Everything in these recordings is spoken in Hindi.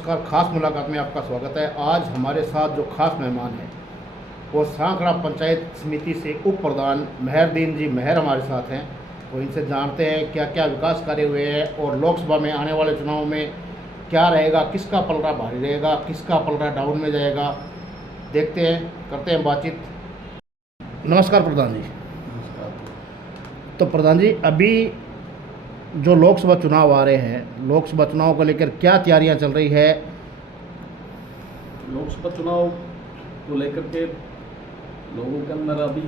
नमस्कार। खास मुलाकात में आपका स्वागत है। आज हमारे साथ जो खास मेहमान हैं वो सांकरा पंचायत समिति से उप प्रधान मेहरदीन जी मेहर हमारे साथ हैं। तो इनसे जानते हैं क्या क्या विकास कार्य हुए हैं और लोकसभा में आने वाले चुनाव में क्या रहेगा, किसका पलड़ा भारी रहेगा, किसका पलड़ा डाउन में जाएगा, देखते हैं, करते हैं बातचीत। नमस्कार प्रधान जी। तो प्रधान जी, अभी जो लोकसभा चुनाव आ रहे हैं, लोकसभा चुनाव को लेकर क्या तैयारियां चल रही है? लोकसभा चुनाव को लेकर के लोगों के अंदर अभी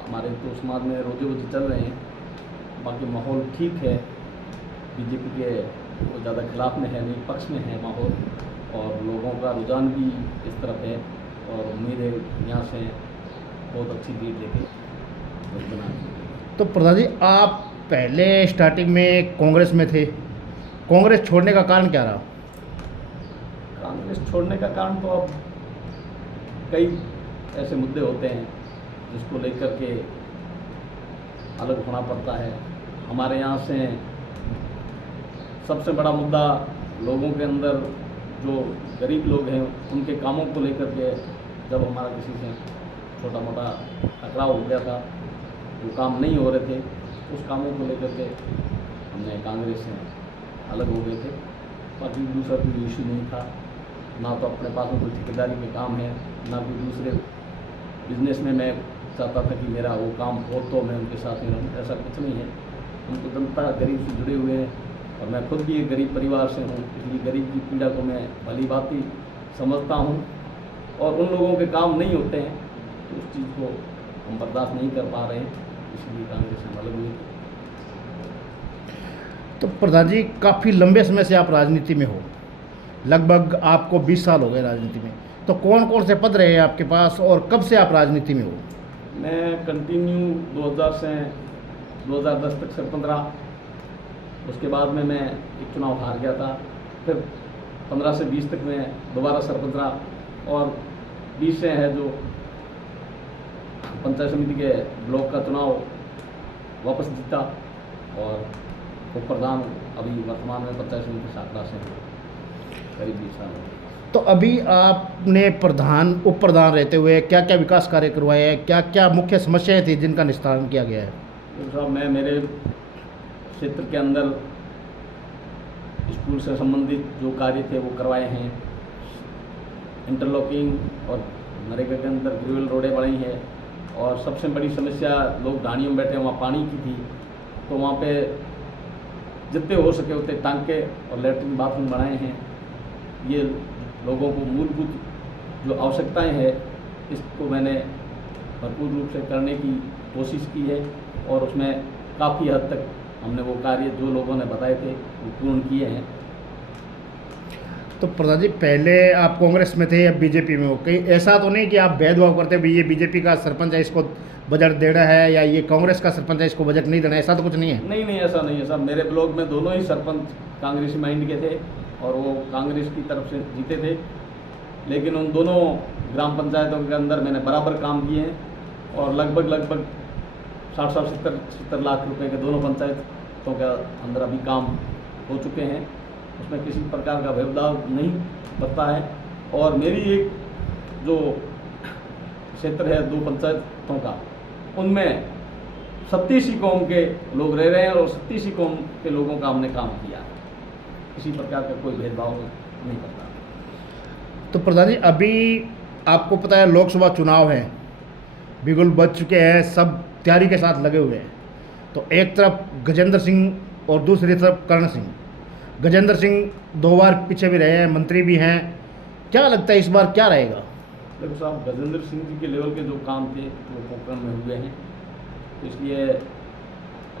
हमारे तो समाज में रोजे रोजे चल रहे हैं। बाकी माहौल ठीक है, बीजेपी के वो ज़्यादा खिलाफ में है नहीं, पक्ष में है माहौल, और लोगों का रुझान भी इस तरफ है और उम्मीद है यहाँ से बहुत अच्छी लीड लेके बना। तो प्रधान जी, आप पहले स्टार्टिंग में कांग्रेस में थे, कांग्रेस छोड़ने का कारण क्या रहा? कांग्रेस छोड़ने का कारण तो अब कई ऐसे मुद्दे होते हैं जिसको लेकर के अलग होना पड़ता है। हमारे यहाँ से सबसे बड़ा मुद्दा लोगों के अंदर जो गरीब लोग हैं उनके कामों को लेकर के, जब हमारा किसी से छोटा मोटा टकराव हो गया था, वो काम नहीं हो रहे थे, उस कामों को लेकर के हमने कांग्रेस से अलग हो गए थे। बाकी दूसरा कोई इशू नहीं था, ना तो अपने पास में कोई ठेकेदारी के काम है, ना कोई दूसरे बिजनेस में मैं चाहता था कि मेरा वो काम हो तो मैं उनके साथ में रहूँ, ऐसा कुछ नहीं है। हम तो जनता गरीब से जुड़े हुए हैं और मैं खुद भी एक गरीब परिवार से हूँ, इसलिए गरीब की पीड़ा को मैं भली भांति समझता हूँ। और उन लोगों के काम नहीं होते हैं तो उस चीज़ को हम बर्दाश्त नहीं कर पा रहे हैं, इसलिए कांग्रेस से अलग हुई। तो प्रधान जी, काफ़ी लंबे समय से आप राजनीति में हो, लगभग आपको 20 साल हो गए राजनीति में। तो कौन कौन से पद रहे हैं आपके पास और कब से आप राजनीति में हो? मैं कंटिन्यू 2000 से 2010 तक सरपंच रहा। उसके बाद में मैं एक चुनाव हार गया था, फिर 15 से 20 तक मैं दोबारा सरपंच रहा, और 20 से है जो पंचायत समिति के ब्लॉक का चुनाव वापस जीता, और उप प्रधान अभी वर्तमान में पंचायत समिति सांकरा से करीब 20 साल हो गए। तो अभी आपने प्रधान उप प्रधान रहते हुए क्या क्या विकास कार्य करवाए हैं, क्या क्या मुख्य समस्याएं थी जिनका निस्तारण किया गया है? तो साहब, मैं मेरे क्षेत्र के अंदर स्कूल से संबंधित जो कार्य थे वो करवाए हैं। इंटरलॉकिंग और नरेगा के अंदर ग्रेवल रोडें बनाई हैं, और सबसे बड़ी समस्या लोग ढाणियों में बैठे वहाँ पानी की थी, तो वहाँ पे जितने हो सके उतने टांके और लेटरिन बाथरूम बनाए हैं। ये लोगों को मूलभूत जो आवश्यकताएं हैं इसको मैंने भरपूर रूप से करने की कोशिश की है, और उसमें काफ़ी हद तक हमने वो कार्य जो लोगों ने बताए थे वो पूर्ण किए हैं। तो प्रधान जी, पहले आप कांग्रेस में थे, अब बीजेपी में हो, कहीं ऐसा तो नहीं कि आप भेदभाव करते भाई ये बीजेपी का सरपंच है इसको बजट देना है, या ये कांग्रेस का सरपंच है इसको बजट नहीं देना है, ऐसा तो कुछ नहीं है? नहीं, ऐसा नहीं है साहब। मेरे ब्लॉक में दोनों ही सरपंच कांग्रेसी माइंड के थे और वो कांग्रेस की तरफ से जीते थे, लेकिन उन दोनों ग्राम पंचायतों के अंदर मैंने बराबर काम किए हैं, और लगभग 60-70 लाख रुपए के दोनों पंचायतों के अंदर अभी काम हो चुके हैं। उसमें किसी प्रकार का भेदभाव नहीं बनता है। और मेरी एक जो क्षेत्र है 2 पंचायतों का, उनमें 37 कौम के लोग रह रहे हैं और 37 कौम के लोगों का हमने काम किया है। किसी प्रकार का कोई भेदभाव नहीं करता। तो प्रधान जी, अभी आपको पता है लोकसभा चुनाव है, बिगुल बज चुके हैं, सब तैयारी के साथ लगे हुए हैं। तो एक तरफ गजेंद्र सिंह और दूसरी तरफ कर्ण सिंह। गजेंद्र सिंह 2 बार पीछे भी रहे हैं, मंत्री भी हैं, क्या लगता है इस बार क्या रहेगा? देखो साहब, गजेंद्र सिंह जी के लेवल के जो काम थे वो पोखरण में हुए हैं, तो इसलिए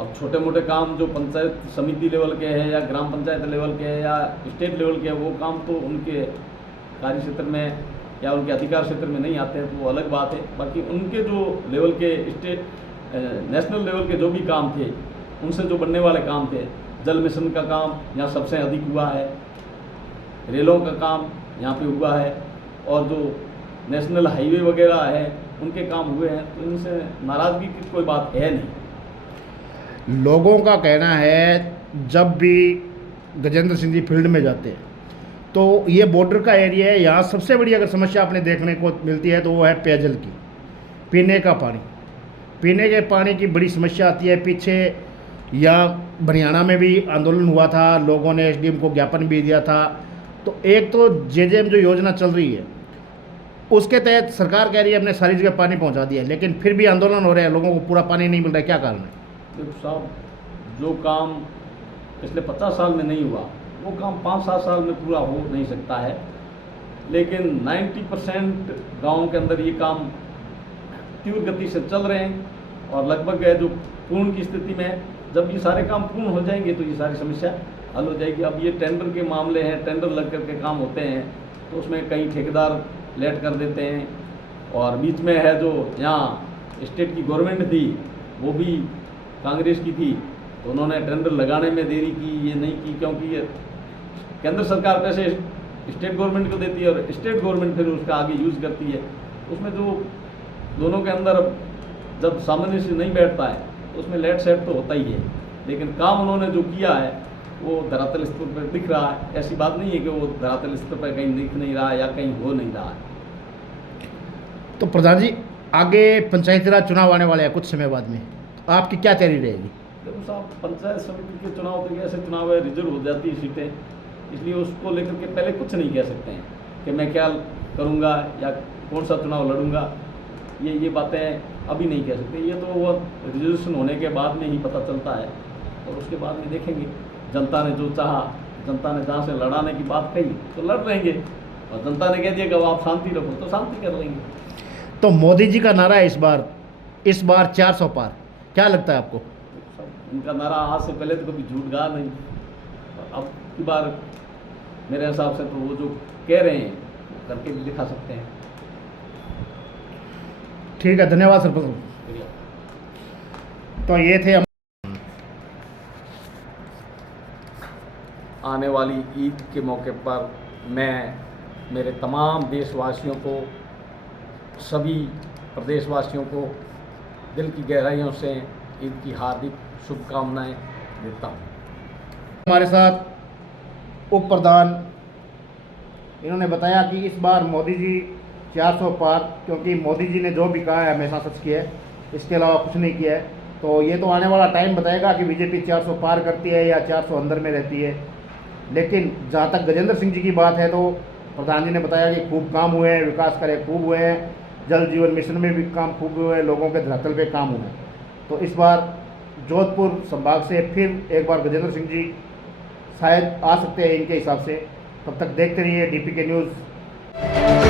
अब छोटे मोटे काम जो पंचायत समिति लेवल के हैं या ग्राम पंचायत लेवल के हैं या स्टेट लेवल के हैं, वो काम तो उनके कार्य क्षेत्र में या उनके अधिकार क्षेत्र में नहीं आते हैं, तो वो अलग बात है। बाकी उनके जो लेवल के स्टेट नेशनल लेवल के जो भी काम थे, उनसे जो बनने वाले काम थे, जल मिशन का काम यहाँ सबसे अधिक हुआ है, रेलों का काम यहाँ पे हुआ है, और जो नेशनल हाईवे वगैरह है उनके काम हुए हैं, तो इनसे नाराज़गी की कोई बात है नहीं। लोगों का कहना है जब भी गजेंद्र सिंह जी फील्ड में जाते हैं तो ये बॉर्डर का एरिया है, यहाँ सबसे बड़ी अगर समस्या आपने देखने को मिलती है तो वो है पेयजल की, पीने का पानी। पीने के पानी की बड़ी समस्या आती है। पीछे यहाँ हरियाणा में भी आंदोलन हुआ था, लोगों ने एसडीएम को ज्ञापन भी दिया था। तो एक तो जेजेएम जो योजना चल रही है उसके तहत सरकार कह रही है हमने सारी जगह पानी पहुंचा दिया है, लेकिन फिर भी आंदोलन हो रहे हैं, लोगों को पूरा पानी नहीं मिल रहा है। क्या कारण है? देखो साहब, जो काम पिछले 50 साल में नहीं हुआ वो काम 5-7 साल में पूरा हो नहीं सकता है। लेकिन 90% गाँव के अंदर ये काम तीव्र गति से चल रहे हैं और लगभग है जो पूर्ण की स्थिति में है। जब ये सारे काम पूर्ण हो जाएंगे तो ये सारी समस्या हल हो जाएगी। अब ये टेंडर के मामले हैं, टेंडर लग करके काम होते हैं तो उसमें कई ठेकेदार लेट कर देते हैं। और बीच में है जो यहाँ स्टेट की गवर्नमेंट थी वो भी कांग्रेस की थी, तो उन्होंने टेंडर लगाने में देरी की, ये नहीं की, क्योंकि ये केंद्र सरकार पैसे स्टेट गवर्नमेंट को देती है और स्टेट गवर्नमेंट फिर उसका आगे यूज़ करती है। उसमें जो दोनों के अंदर जब सामंजस्य नहीं बैठता है तो उसमें लेट सेट तो होता ही है। लेकिन काम उन्होंने जो किया है वो धरातल स्तर पर दिख रहा है। ऐसी बात नहीं है कि वो धरातल स्तर पर कहीं दिख नहीं रहा है या कहीं हो नहीं रहा है। तो प्रधान जी, आगे पंचायती राज चुनाव आने वाले हैं कुछ समय बाद में, आपकी क्या तैयारी रहेगी? देखो साहब, पंचायत समिति के चुनाव तो ऐसे चुनाव है, रिजर्व हो जाती है सीटें, इसलिए उसको लेकर के पहले कुछ नहीं कह सकते हैं कि मैं क्या करूँगा या कौन सा चुनाव लड़ूंगा। ये बातें अभी नहीं कह सकते। ये तो वो रिजर्वेशन होने के बाद में ही पता चलता है और उसके बाद में देखेंगे। जनता ने जो चाहा, जनता ने जहाँ से लड़ाने की बात कही तो लड़ लेंगे, और जनता ने कह दिया कि आप शांति रखो तो शांति कर लेंगे। तो मोदी जी का नारा है इस बार 400 पार, क्या लगता है आपको? उनका नारा आज से पहले तो कभी झूठ गा नहीं, अब की बार मेरे हिसाब से तो वो जो कह रहे हैं वो करके भी दिखा सकते हैं। ठीक है, धन्यवाद सरपंच। तो ये थे आने वाली ईद के मौके पर मैं मेरे तमाम देशवासियों को, सभी प्रदेशवासियों को दिल की गहराइयों से ईद की हार्दिक शुभकामनाएं देता हूँ। हमारे साथ उप प्रधान, इन्होंने बताया कि इस बार मोदी जी 400 पार, क्योंकि मोदी जी ने जो भी कहा है हमेशा सच किया है, इसके अलावा कुछ नहीं किया है। तो ये तो आने वाला टाइम बताएगा कि बीजेपी 400 पार करती है या 400 अंदर में रहती है। लेकिन जहाँ तक गजेंद्र सिंह जी की बात है तो प्रधान जी ने बताया कि खूब काम हुए हैं, विकास कार्य खूब हुए हैं, जल जीवन मिशन में भी काम खूब हुए हैं, लोगों के धरातल पे काम हुए हैं। तो इस बार जोधपुर संभाग से फिर एक बार गजेंद्र सिंह जी शायद आ सकते हैं इनके हिसाब से। तब तक देखते रहिए DPK न्यूज़।